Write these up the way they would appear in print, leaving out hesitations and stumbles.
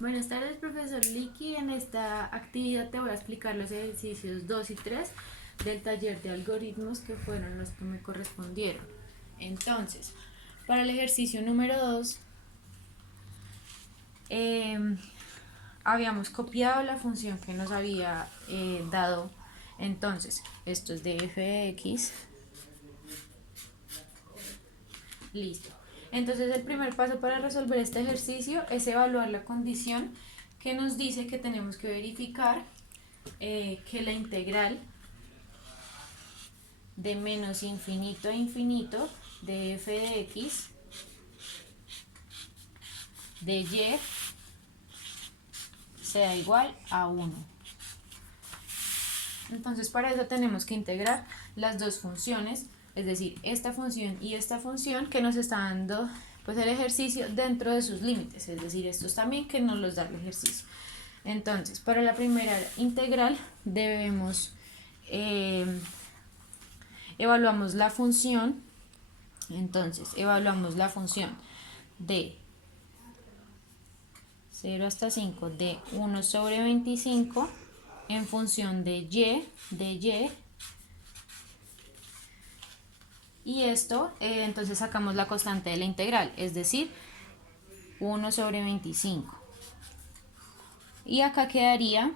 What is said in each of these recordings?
Buenas tardes, profesor Licky. En esta actividad te voy a explicar los ejercicios 2 y 3 del taller de algoritmos que fueron los que me correspondieron. Entonces, para el ejercicio número 2, habíamos copiado la función que nos había dado. Entonces, esto es de f de x. Listo. Entonces el primer paso para resolver este ejercicio es evaluar la condición que nos dice que tenemos que verificar que la integral de menos infinito a infinito de f de x de y sea igual a 1. Entonces para eso tenemos que integrar las dos funciones, es decir, esta función y esta función que nos está dando pues el ejercicio dentro de sus límites, es decir, estos también que nos los da el ejercicio. Entonces, para la primera integral debemos evaluamos la función. Entonces, evaluamos la función de 0 hasta 5 de 1 sobre 25 en función de y, y esto, entonces sacamos la constante de la integral, es decir, 1 sobre 25. Y acá quedaría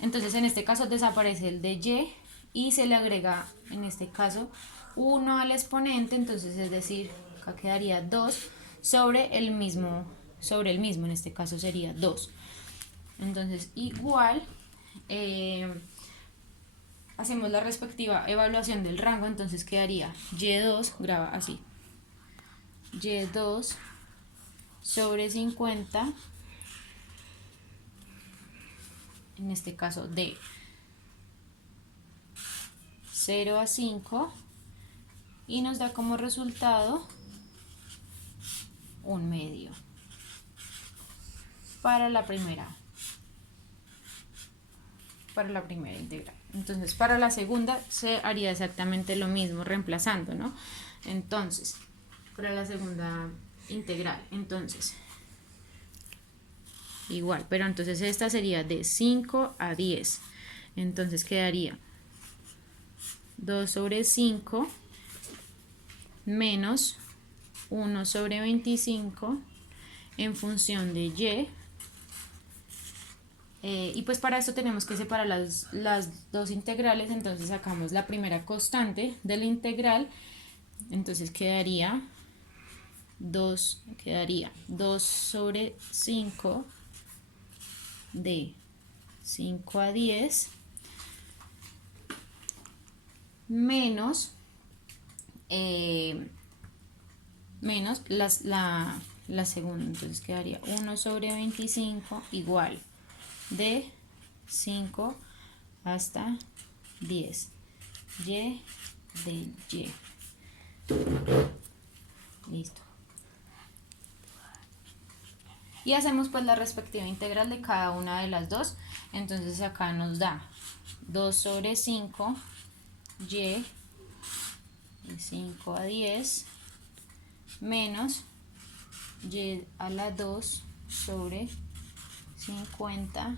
entonces en este caso desaparece el de y se le agrega en este caso 1 al exponente, entonces es decir, acá quedaría 2 sobre el mismo, en este caso sería 2. Entonces igual hacemos la respectiva evaluación del rango, entonces quedaría y2, graba así, y2 sobre 50, en este caso de 0 a 5, y nos da como resultado un medio para la primera integral. Entonces para la segunda se haría exactamente lo mismo, reemplazando, ¿no? Entonces para la segunda integral, entonces igual, pero entonces esta sería de 5 a 10, entonces quedaría 2 sobre 5 menos 1 sobre 25 en función de y pues para esto tenemos que separar las dos integrales, entonces sacamos la primera constante de la integral, entonces quedaría 2 sobre 5 de 5 a 10 menos la segunda, entonces quedaría 1 sobre 25 igual de 5 hasta 10 y de y. Listo. Y hacemos pues la respectiva integral de cada una de las dos, entonces acá nos da 2 sobre 5 y de 5 a 10 menos y a la 2 sobre 50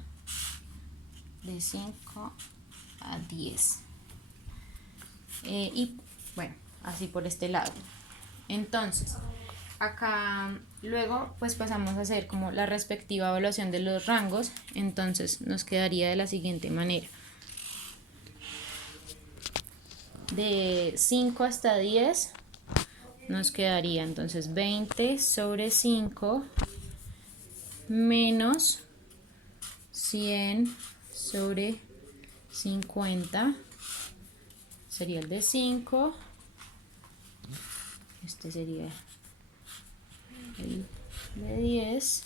de 5 a 10. Y bueno, así por este lado. Entonces, acá luego pues pasamos a hacer como la respectiva evaluación de los rangos, entonces nos quedaría de la siguiente manera. De 5 hasta 10 nos quedaría entonces 20 sobre 5 menos 100 sobre 50, sería el de 5, este sería el de 10,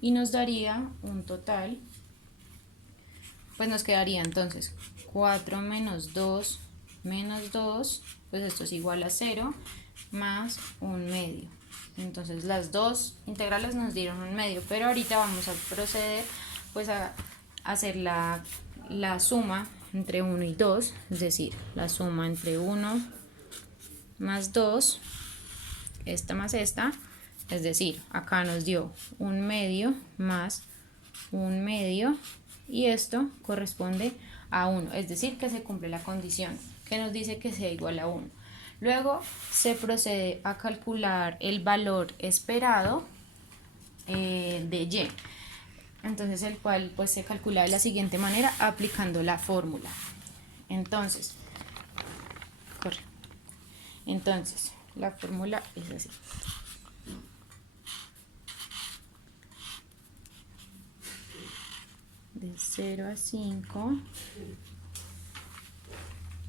y nos daría un total, pues nos quedaría entonces 4 menos 2 menos 2, pues esto es igual a 0, más un medio. Entonces las dos integrales nos dieron un medio, pero ahorita vamos a proceder pues a hacer la suma entre 1 y 2, es decir, la suma entre 1 más 2, esta más esta, es decir, acá nos dio 1/2 más 1/2 y esto corresponde a 1, es decir, que se cumple la condición que nos dice que sea igual a 1. Luego se procede a calcular el valor esperado de y. Entonces el cual pues se calcula de la siguiente manera aplicando la fórmula. Entonces la fórmula es así. De 0 a 5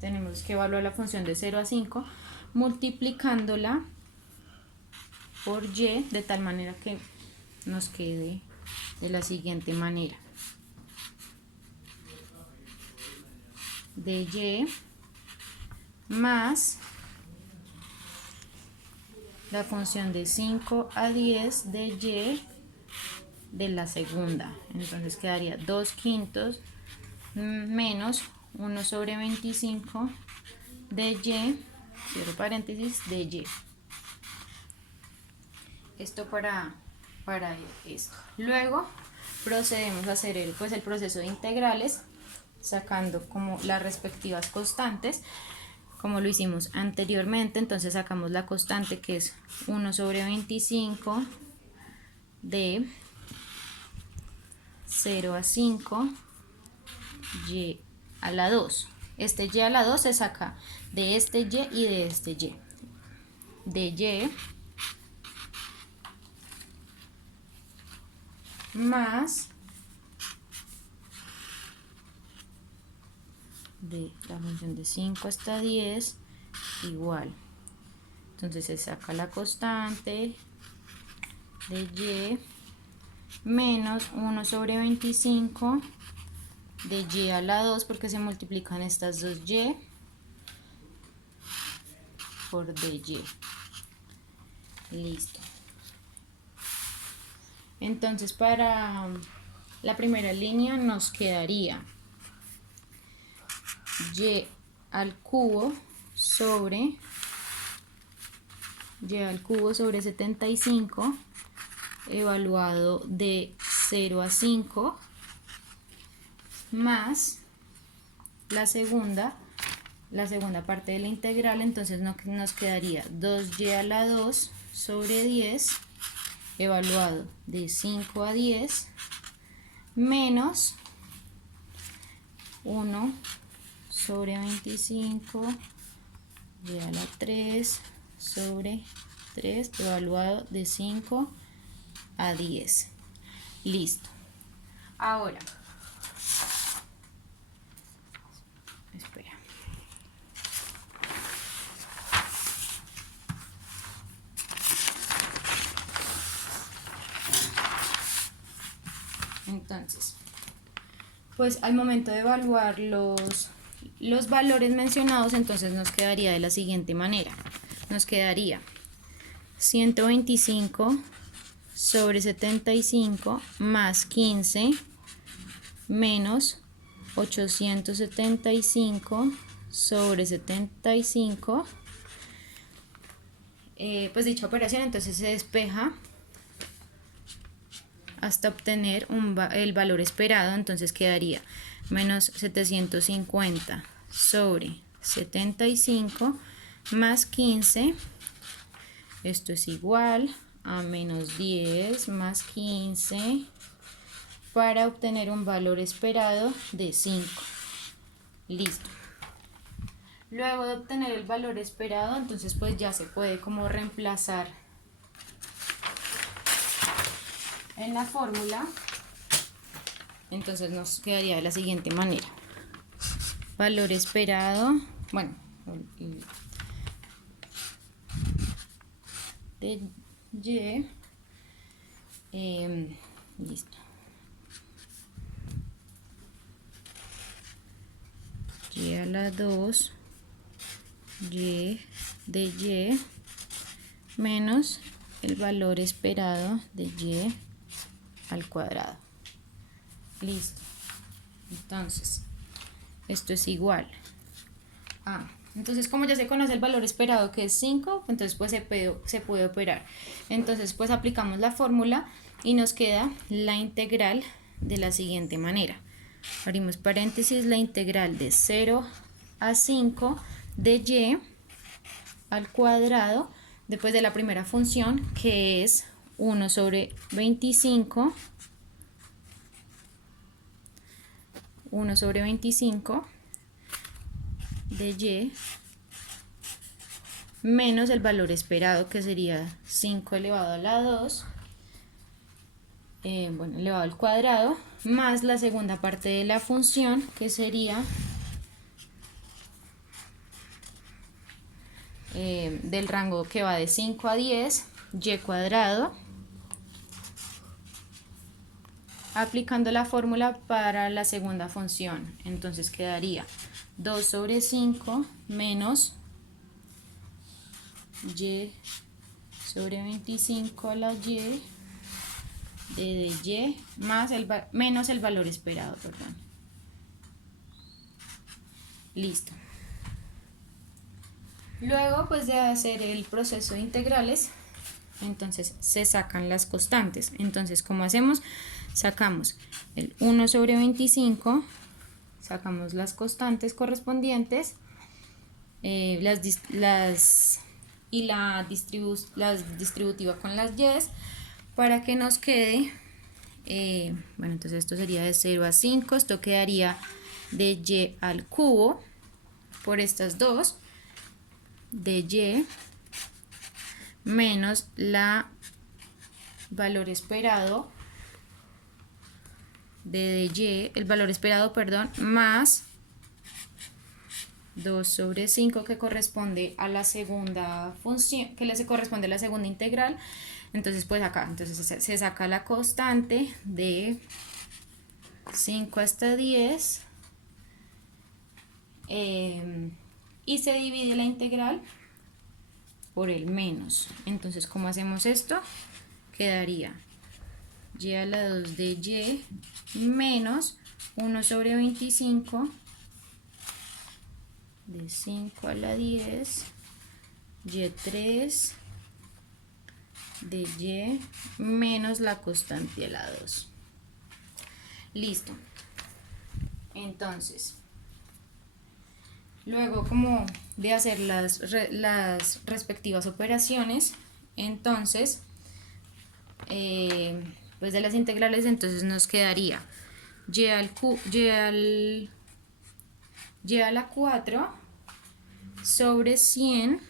tenemos que evaluar la función de 0 a 5 multiplicándola por y de tal manera que nos quede de la siguiente manera: de y más la función de 5 a 10 de y de la segunda. Entonces quedaría 2/5 menos 1 sobre 25 de y, cierro paréntesis, de y. Esto para esto. Luego procedemos a hacer el proceso de integrales, sacando como las respectivas constantes, como lo hicimos anteriormente. Entonces sacamos la constante, que es 1 sobre 25 de 0 a 5 y a la 2. Este y a la 2 se saca de este y y de este y. De y más de la función de 5 hasta 10 igual. Entonces se saca la constante de y menos 1 sobre 25 de y a la 2, porque se multiplican estas dos y por dy. Listo. Entonces para la primera línea nos quedaría y al cubo sobre 75 evaluado de 0 a 5 más la segunda parte de la integral. Entonces nos quedaría 2y a la 2 sobre 10 evaluado de 5 a 10 menos 1 sobre 25 y a la 3 sobre 3 evaluado de 5 a 10. Listo. Ahora, espera. Entonces, pues al momento de evaluar los valores mencionados, entonces nos quedaría de la siguiente manera. Nos quedaría 125 sobre 75 más 15 menos 875 sobre 75. Pues dicha operación entonces se despeja hasta obtener el valor esperado. Entonces quedaría menos 750 sobre 75 más 15, esto es igual a menos 10 más 15 para obtener un valor esperado de 5. Listo. Luego de obtener el valor esperado, entonces pues ya se puede como reemplazar en la fórmula. Entonces nos quedaría de la siguiente manera: valor esperado, bueno, de y, listo, y a la 2 y de y menos el valor esperado de y al cuadrado. Listo. Entonces, esto es igual a... Entonces, como ya se conoce el valor esperado que es 5, entonces pues se puede operar. Entonces, pues aplicamos la fórmula y nos queda la integral de la siguiente manera. Abrimos paréntesis, la integral de 0 a 5 de y al cuadrado, después de la primera función, que es 1 sobre 25, 1 sobre 25 de y menos el valor esperado, que sería 5 elevado a la 2, elevado al cuadrado, más la segunda parte de la función, que sería del rango que va de 5 a 10, y cuadrado, aplicando la fórmula para la segunda función. Entonces quedaría 2 sobre 5 menos y sobre 25 a la y de y más menos el valor esperado, perdón. Listo. Luego pues de hacer el proceso de integrales, entonces se sacan las constantes. Entonces, ¿cómo hacemos? Sacamos el 1 sobre 25, sacamos las constantes correspondientes, las distributivas con las y, para que nos quede, bueno, entonces esto sería de 0 a 5, esto quedaría de y al cubo por estas dos, de y menos la valor esperado de y, el valor esperado, perdón, más 2 sobre 5 que corresponde a la segunda función, que le corresponde a la segunda integral. Entonces pues acá entonces se saca la constante de 5 hasta 10 y se divide la integral por el menos. Entonces, ¿cómo hacemos esto? Quedaría y a la 2 de y menos 1 sobre 25 de 5 a la 10 y3 de y menos la constante a la 2. Listo. Entonces, luego como de hacer las respectivas operaciones, entonces pues de las integrales, entonces nos quedaría y a la 4 sobre 100,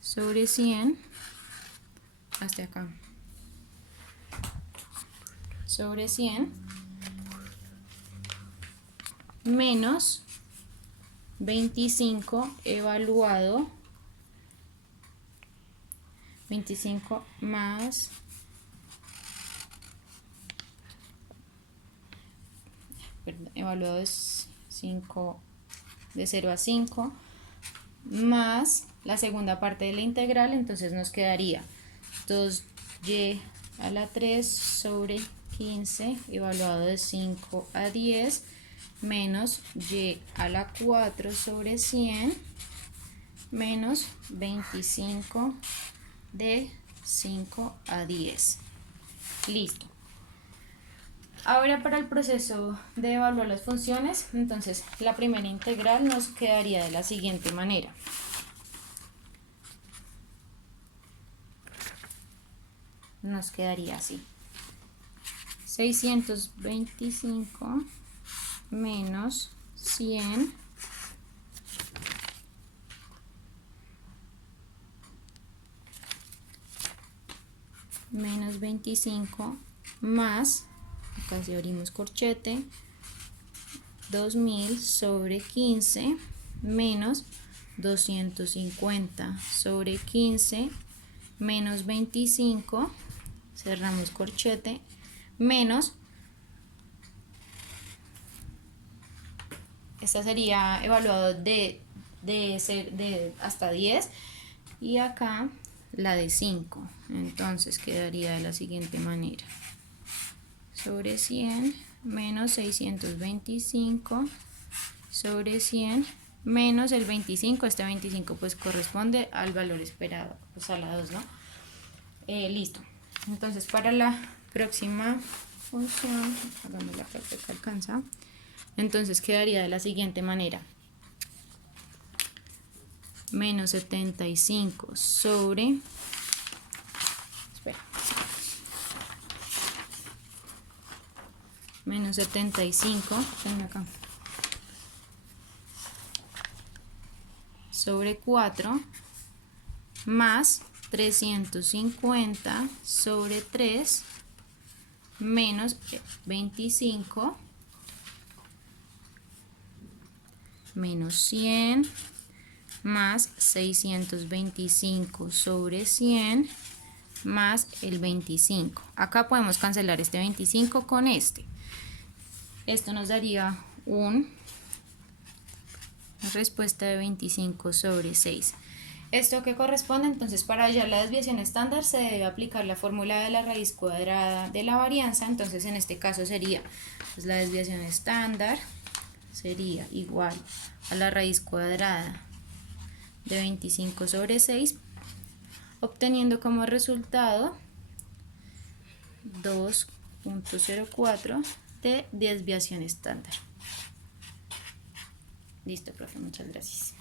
sobre 100 hasta acá, sobre 100 menos 25 evaluado, 25 más evaluado es 5, de 0 a 5, más la segunda parte de la integral, entonces nos quedaría 2y a la 3 sobre 15 evaluado de 5 a 10 menos y a la 4 sobre 100 menos 25 de 5 a 10. Listo. Ahora para el proceso de evaluar las funciones, entonces la primera integral nos quedaría de la siguiente manera. Nos quedaría así. 625 menos 100 menos 25 más, acá si abrimos corchete, 2000 sobre 15 menos 250 sobre 15 menos 25, cerramos corchete, menos, esta sería evaluado de hasta 10, y acá la de 5. Entonces quedaría de la siguiente manera. Sobre 100 menos 625 sobre 100 menos el 25. Este 25 pues corresponde al valor esperado, pues a la 2, ¿no? Listo. Entonces para la próxima función, hagamos la práctica, alcanza. Entonces quedaría de la siguiente manera. Menos 75 sobre... Espera. Menos 75, acá, sobre 4 más 350 sobre 3 menos 25 menos 100 más 625 sobre 100 más el 25. Acá podemos cancelar este 25 con este. Esto nos daría una respuesta de 25 sobre 6. ¿Esto qué corresponde? Entonces para hallar la desviación estándar se debe aplicar la fórmula de la raíz cuadrada de la varianza. Entonces en este caso sería pues, la desviación estándar sería igual a la raíz cuadrada de 25 sobre 6, obteniendo como resultado 2.04 de desviación estándar. Listo, profe, muchas gracias.